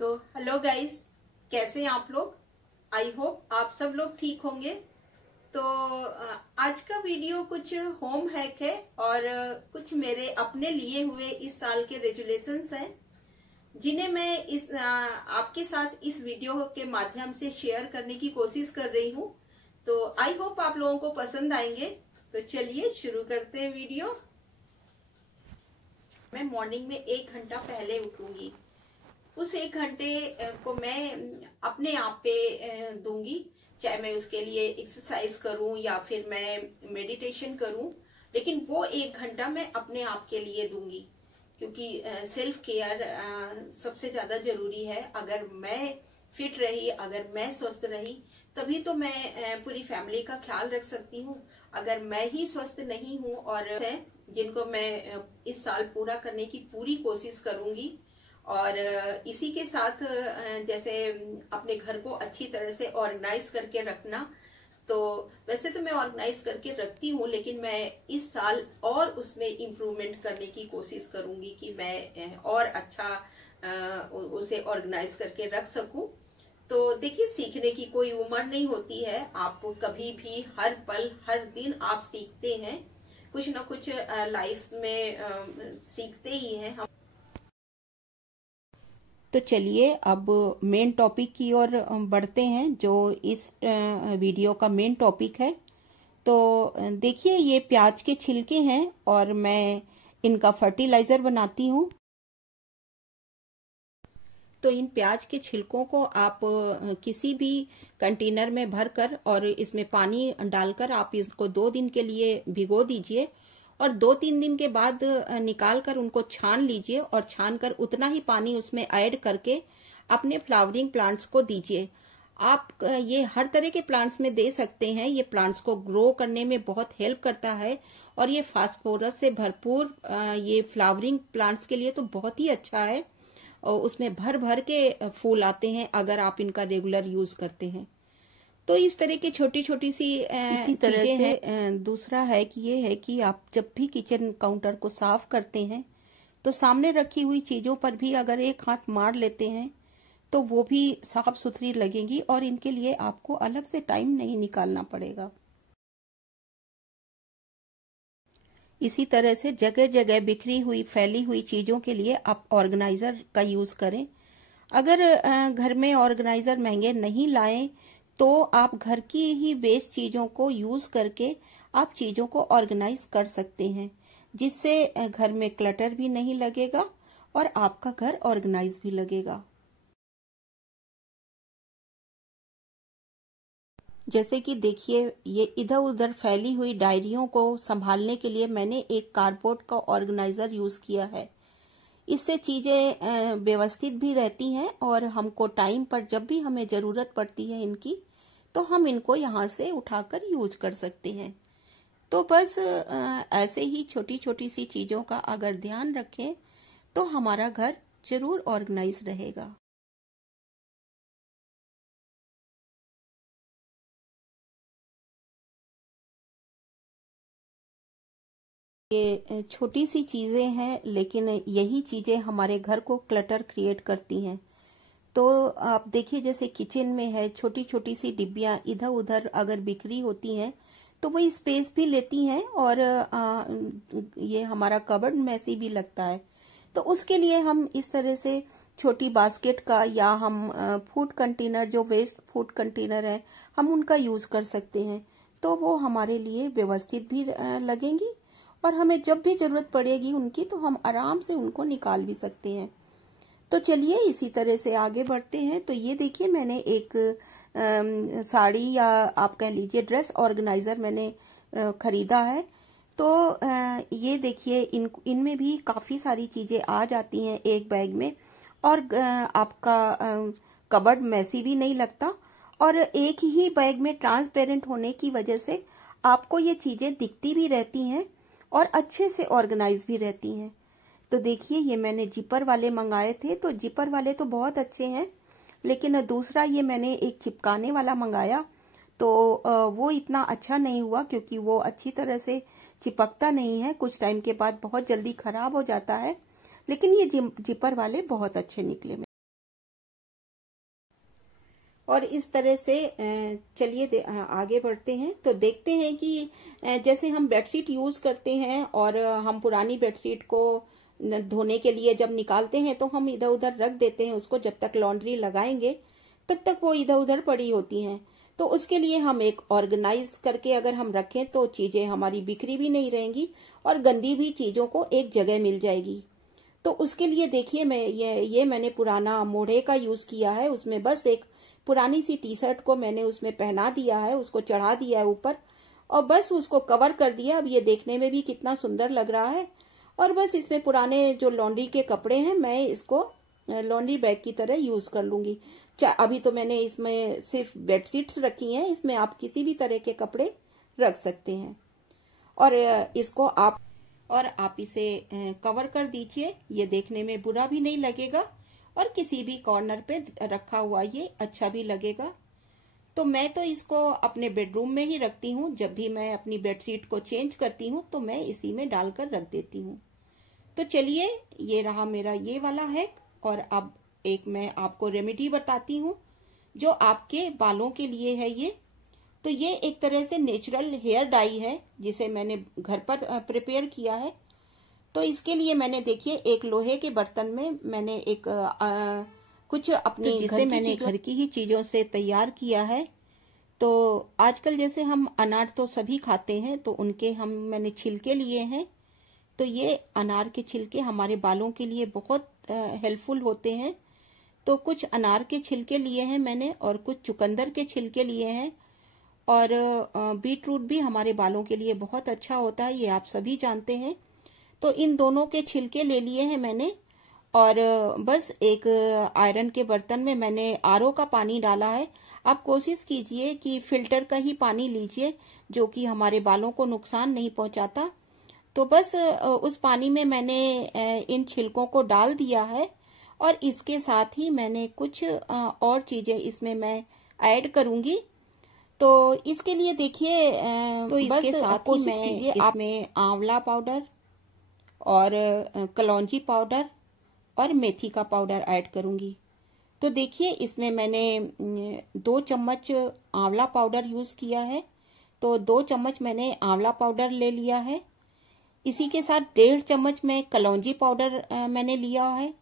तो hello guys, कैसे हैं आप लोग। आई होप आप सब लोग ठीक होंगे। तो आज का वीडियो कुछ होम हैक है और कुछ मेरे अपने लिए हुए इस साल के रेजुलेशंस हैं, जिन्हें मैं आपके साथ इस वीडियो के माध्यम से शेयर करने की कोशिश कर रही हूँ। तो आई होप आप लोगों को पसंद आएंगे। तो चलिए शुरू करते हैं वीडियो। मैं मॉर्निंग में 1 घंटा पहले उठूंगी। उस 1 घंटे को मैं अपने आप पे दूंगी, चाहे मैं उसके लिए एक्सरसाइज करूं या फिर मैं मेडिटेशन करूं, लेकिन वो 1 घंटा मैं अपने आप के लिए दूंगी, क्योंकि सेल्फ केयर सबसे ज्यादा जरूरी है। अगर मैं फिट रही, अगर मैं स्वस्थ रही, तभी तो मैं पूरी फैमिली का ख्याल रख सकती हूँ। अगर मैं ही स्वस्थ नहीं हूँ, और जिनको मैं इस साल पूरा करने की पूरी कोशिश करूंगी। और इसी के साथ जैसे अपने घर को अच्छी तरह से ऑर्गेनाइज करके रखना, तो वैसे तो मैं ऑर्गेनाइज करके रखती हूँ, लेकिन मैं इस साल और उसमें इम्प्रूवमेंट करने की कोशिश करूंगी कि मैं और अच्छा उसे ऑर्गेनाइज करके रख सकूं। तो देखिए, सीखने की कोई उम्र नहीं होती है। आप कभी भी, हर पल, हर दिन आप सीखते हैं, कुछ ना कुछ लाइफ में सीखते ही हैं हम। तो चलिए अब मेन टॉपिक की ओर बढ़ते हैं, जो इस वीडियो का मेन टॉपिक है। तो देखिए, ये प्याज के छिलके हैं और मैं इनका फर्टिलाइजर बनाती हूँ। तो इन प्याज के छिलकों को आप किसी भी कंटेनर में भरकर और इसमें पानी डालकर आप इसको 2 दिन के लिए भिगो दीजिए, और 2-3 दिन के बाद निकाल कर उनको छान लीजिए, और छान कर उतना ही पानी उसमें ऐड करके अपने फ्लावरिंग प्लांट्स को दीजिए। आप ये हर तरह के प्लांट्स में दे सकते हैं। ये प्लांट्स को ग्रो करने में बहुत हेल्प करता है, और ये फास्फोरस से भरपूर ये फ्लावरिंग प्लांट्स के लिए तो बहुत ही अच्छा है, और उसमें भर भर के फूल आते हैं अगर आप इनका रेगुलर यूज करते हैं। तो इस तरह की छोटी छोटी सी इसी तरह से दूसरा है कि ये है कि आप जब भी किचन काउंटर को साफ करते हैं, तो सामने रखी हुई चीजों पर भी अगर एक हाथ मार लेते हैं, तो वो भी साफ सुथरी लगेंगी, और इनके लिए आपको अलग से टाइम नहीं निकालना पड़ेगा। इसी तरह से जगह जगह बिखरी हुई, फैली हुई चीजों के लिए आप ऑर्गेनाइजर का यूज करें। अगर घर में ऑर्गेनाइजर महंगे नहीं लाएं, तो आप घर की ही वेस्ट चीजों को यूज करके आप चीजों को ऑर्गेनाइज कर सकते हैं, जिससे घर में क्लटर भी नहीं लगेगा और आपका घर ऑर्गेनाइज भी लगेगा। जैसे कि देखिए, ये इधर उधर फैली हुई डायरियों को संभालने के लिए मैंने एक कार्डबोर्ड का ऑर्गेनाइजर यूज किया है। इससे चीजें व्यवस्थित भी रहती हैं, और हमको टाइम पर जब भी हमें जरूरत पड़ती है इनकी, तो हम इनको यहाँ से उठाकर यूज कर सकते हैं। तो बस ऐसे ही छोटी छोटी सी चीजों का अगर ध्यान रखें, तो हमारा घर जरूर ऑर्गेनाइज रहेगा। ये छोटी सी चीजें हैं, लेकिन यही चीजें हमारे घर को क्लटर क्रिएट करती हैं। तो आप देखिए, जैसे किचन में है, छोटी छोटी सी डिब्बियां इधर उधर अगर बिखरी होती हैं, तो वो स्पेस भी लेती हैं, और ये हमारा कबर्ड मैसी भी लगता है। तो उसके लिए हम इस तरह से छोटी बास्केट का, या हम फूड कंटेनर, जो वेस्ट फूड कंटेनर है, हम उनका यूज कर सकते हैं। तो वो हमारे लिए व्यवस्थित भी लगेंगी, और हमें जब भी जरूरत पड़ेगी उनकी, तो हम आराम से उनको निकाल भी सकते हैं। तो चलिए इसी तरह से आगे बढ़ते हैं। तो ये देखिए, मैंने एक साड़ी, या आप कह लीजिए ड्रेस ऑर्गेनाइजर मैंने खरीदा है। तो ये देखिए, इनमें भी काफी सारी चीजें आ जाती हैं एक बैग में, और आपका कबर्ड मैसी भी नहीं लगता, और एक ही बैग में ट्रांसपेरेंट होने की वजह से आपको ये चीजें दिखती भी रहती हैं और अच्छे से ऑर्गेनाइज भी रहती हैं। तो देखिए, ये मैंने जिपर वाले मंगाए थे, तो जिपर वाले तो बहुत अच्छे हैं, लेकिन दूसरा ये मैंने एक चिपकाने वाला मंगाया, तो वो इतना अच्छा नहीं हुआ, क्योंकि वो अच्छी तरह से चिपकता नहीं है, कुछ टाइम के बाद बहुत जल्दी खराब हो जाता है। लेकिन ये जिपर वाले बहुत अच्छे निकले। और इस तरह से चलिए आगे बढ़ते हैं। तो देखते हैं कि जैसे हम बेडशीट यूज करते हैं और हम पुरानी बेडशीट को धोने के लिए जब निकालते हैं तो हम इधर उधर रख देते हैं उसको, जब तक लॉन्ड्री लगाएंगे तब तक वो इधर उधर पड़ी होती हैं। तो उसके लिए हम एक ऑर्गेनाइज करके अगर हम रखें तो चीजें हमारी बिखरी भी नहीं रहेंगी और गंदी भी चीजों को एक जगह मिल जाएगी। तो उसके लिए देखिए मैं ये मैंने पुराना मोढ़े का यूज किया है। उसमें बस एक पुरानी सी टी शर्ट को मैंने उसमें पहना दिया है, उसको चढ़ा दिया है ऊपर और बस उसको कवर कर दिया। अब ये देखने में भी कितना सुंदर लग रहा है। और बस इसमें पुराने जो लॉन्ड्री के कपड़े हैं मैं इसको लॉन्ड्री बैग की तरह यूज कर लूंगी। अभी तो मैंने इसमें सिर्फ बेडशीट्स रखी हैं, इसमें आप किसी भी तरह के कपड़े रख सकते हैं। और इसको आप इसे कवर कर दीजिए। ये देखने में बुरा भी नहीं लगेगा और किसी भी कॉर्नर पे रखा हुआ ये अच्छा भी लगेगा। तो मैं तो इसको अपने बेडरूम में ही रखती हूँ। जब भी मैं अपनी बेडशीट को चेंज करती हूँ तो मैं इसी में डालकर रख देती हूँ। तो चलिए, ये रहा मेरा ये वाला हैक। और अब एक मैं आपको रेमेडी बताती हूँ जो आपके बालों के लिए है। तो ये एक तरह से नेचुरल हेयर डाई है जिसे मैंने घर पर प्रिपेयर किया है। तो इसके लिए मैंने देखिए एक लोहे के बर्तन में मैंने एक कुछ अपनी जिसे मैंने घर की ही चीजों से तैयार किया है। तो आजकल जैसे हम अनार तो सभी खाते हैं, तो उनके मैंने छिलके लिए हैं। तो ये अनार के छिलके हमारे बालों के लिए बहुत हेल्पफुल होते हैं। तो कुछ अनार के छिलके लिए हैं मैंने और कुछ चुकंदर के छिलके लिए हैं। और बीट रूट भी हमारे बालों के लिए बहुत अच्छा होता है, ये आप सभी जानते हैं। तो इन दोनों के छिलके ले लिए हैं मैंने। और बस एक आयरन के बर्तन में मैंने आरओ का पानी डाला है। आप कोशिश कीजिए कि फिल्टर का ही पानी लीजिए जो कि हमारे बालों को नुकसान नहीं पहुंचाता। तो बस उस पानी में मैंने इन छिलकों को डाल दिया है और इसके साथ ही मैंने कुछ और चीजें इसमें मैं ऐड करूंगी। तो इसके लिए देखिए तो इसके साथ ही मैं इसमें आंवला पाउडर और कलौंजी पाउडर और मेथी का पाउडर ऐड करूंगी। तो देखिए इसमें मैंने 2 चम्मच आंवला पाउडर यूज किया है। तो 2 चम्मच मैंने आंवला पाउडर ले लिया है। इसी के साथ 1.5 चम्मच में कलौंजी पाउडर मैंने लिया है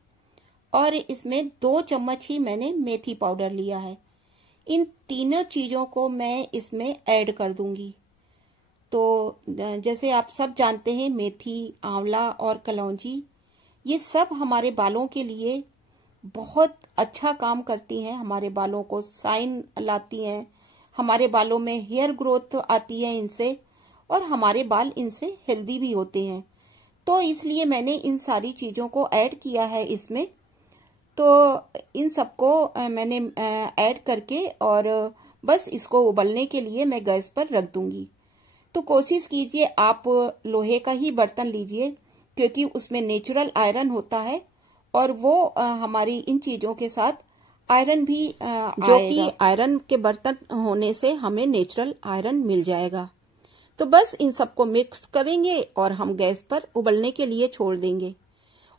और इसमें 2 चम्मच ही मैंने मेथी पाउडर लिया है। इन तीनों चीजों को मैं इसमें ऐड कर दूंगी। तो जैसे आप सब जानते हैं मेथी, आंवला और कलौंजी ये सब हमारे बालों के लिए बहुत अच्छा काम करती हैं। हमारे बालों को शाइन लाती हैं, हमारे बालों में हेयर ग्रोथ आती है इनसे और हमारे बाल इनसे हेल्दी भी होते हैं। तो इसलिए मैंने इन सारी चीजों को ऐड किया है इसमें। तो इन सबको मैंने ऐड करके और बस इसको उबलने के लिए मैं गैस पर रख दूंगी। तो कोशिश कीजिए आप लोहे का ही बर्तन लीजिए क्योंकि उसमें नेचुरल आयरन होता है और वो हमारी इन चीजों के साथ आयरन भी जो कि आयरन के बर्तन होने से हमें नेचुरल आयरन मिल जाएगा। तो बस इन सबको मिक्स करेंगे और हम गैस पर उबलने के लिए छोड़ देंगे।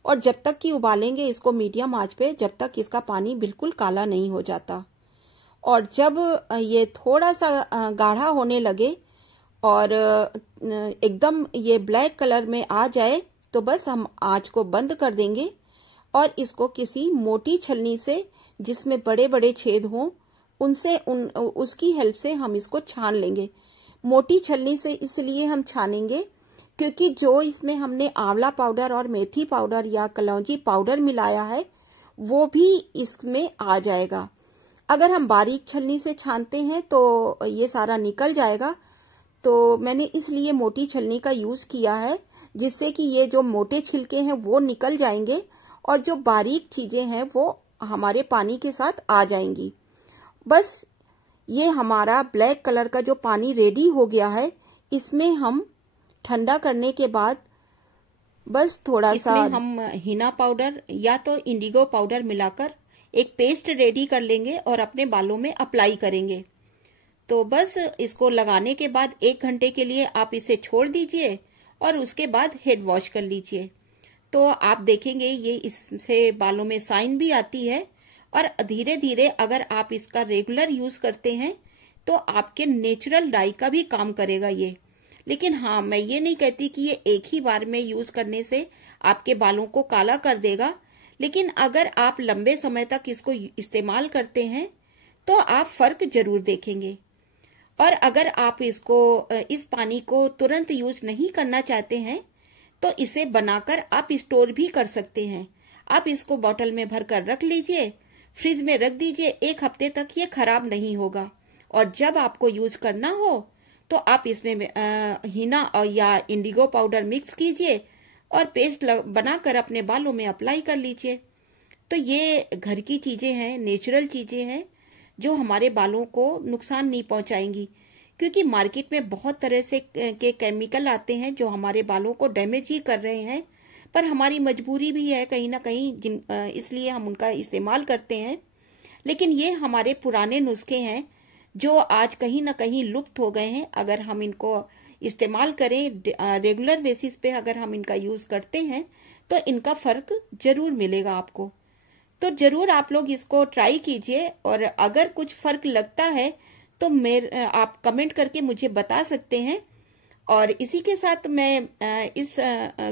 और जब तक कि उबालेंगे इसको मीडियम आंच पे, जब तक इसका पानी बिल्कुल काला नहीं हो जाता। और जब ये थोड़ा सा गाढ़ा होने लगे और एकदम ये ब्लैक कलर में आ जाए तो बस हम आंच को बंद कर देंगे और इसको किसी मोटी छलनी से जिसमें बड़े बड़े छेद हों उनसे उसकी हेल्प से हम इसको छान लेंगे। मोटी छलनी से इसलिए हम छानेंगे क्योंकि जो इसमें हमने आंवला पाउडर और मेथी पाउडर या कलौंजी पाउडर मिलाया है वो भी इसमें आ जाएगा। अगर हम बारीक छलनी से छानते हैं तो ये सारा निकल जाएगा। तो मैंने इसलिए मोटी छलनी का यूज किया है जिससे कि ये जो मोटे छिलके हैं वो निकल जाएंगे और जो बारीक चीजें हैं वो हमारे पानी के साथ आ जाएंगी। बस ये हमारा ब्लैक कलर का जो पानी रेडी हो गया है, इसमें हम ठंडा करने के बाद बस थोड़ा सा हम हिना पाउडर या तो इंडिगो पाउडर मिलाकर एक पेस्ट रेडी कर लेंगे और अपने बालों में अप्लाई करेंगे। तो बस इसको लगाने के बाद 1 घंटे के लिए आप इसे छोड़ दीजिए और उसके बाद हेड वॉश कर लीजिए। तो आप देखेंगे ये इससे बालों में शाइन भी आती है और धीरे धीरे अगर आप इसका रेगुलर यूज करते हैं तो आपके नेचुरल डाई का भी काम करेगा ये। लेकिन हाँ, मैं ये नहीं कहती कि ये एक ही बार में यूज करने से आपके बालों को काला कर देगा, लेकिन अगर आप लंबे समय तक इसको इस्तेमाल करते हैं तो आप फर्क जरूर देखेंगे। और अगर आप इस पानी को तुरंत यूज नहीं करना चाहते हैं तो इसे बनाकर आप स्टोर भी कर सकते हैं। आप इसको बॉटल में भरकर रख लीजिए, फ्रिज में रख दीजिए, 1 हफ्ते तक ये खराब नहीं होगा। और जब आपको यूज करना हो तो आप इसमें हीना और या इंडिगो पाउडर मिक्स कीजिए और पेस्ट बनाकर अपने बालों में अप्लाई कर लीजिए। तो ये घर की चीजें हैं, नेचुरल चीजें हैं जो हमारे बालों को नुकसान नहीं पहुंचाएंगी, क्योंकि मार्केट में बहुत तरह से के केमिकल आते हैं जो हमारे बालों को डैमेज ही कर रहे हैं। पर हमारी मजबूरी भी है कहीं ना कहीं, इसलिए हम उनका इस्तेमाल करते हैं। लेकिन ये हमारे पुराने नुस्खे हैं जो आज कहीं ना कहीं लुप्त हो गए हैं। अगर हम इनको इस्तेमाल करें रेगुलर बेसिस पे, अगर हम इनका यूज करते हैं तो इनका फर्क जरूर मिलेगा आपको। तो जरूर आप लोग इसको ट्राई कीजिए, और अगर कुछ फर्क लगता है तो आप कमेंट करके मुझे बता सकते हैं। और इसी के साथ मैं इस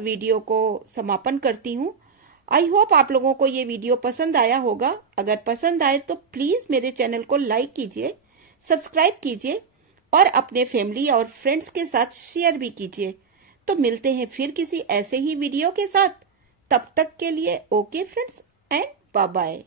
वीडियो को समापन करती हूँ। आई होप आप लोगों को ये वीडियो पसंद आया होगा। अगर पसंद आए तो प्लीज मेरे चैनल को लाइक कीजिए, सब्सक्राइब कीजिए और अपने फैमिली और फ्रेंड्स के साथ शेयर भी कीजिए। तो मिलते हैं फिर किसी ऐसे ही वीडियो के साथ। तब तक के लिए okay friends and bye bye.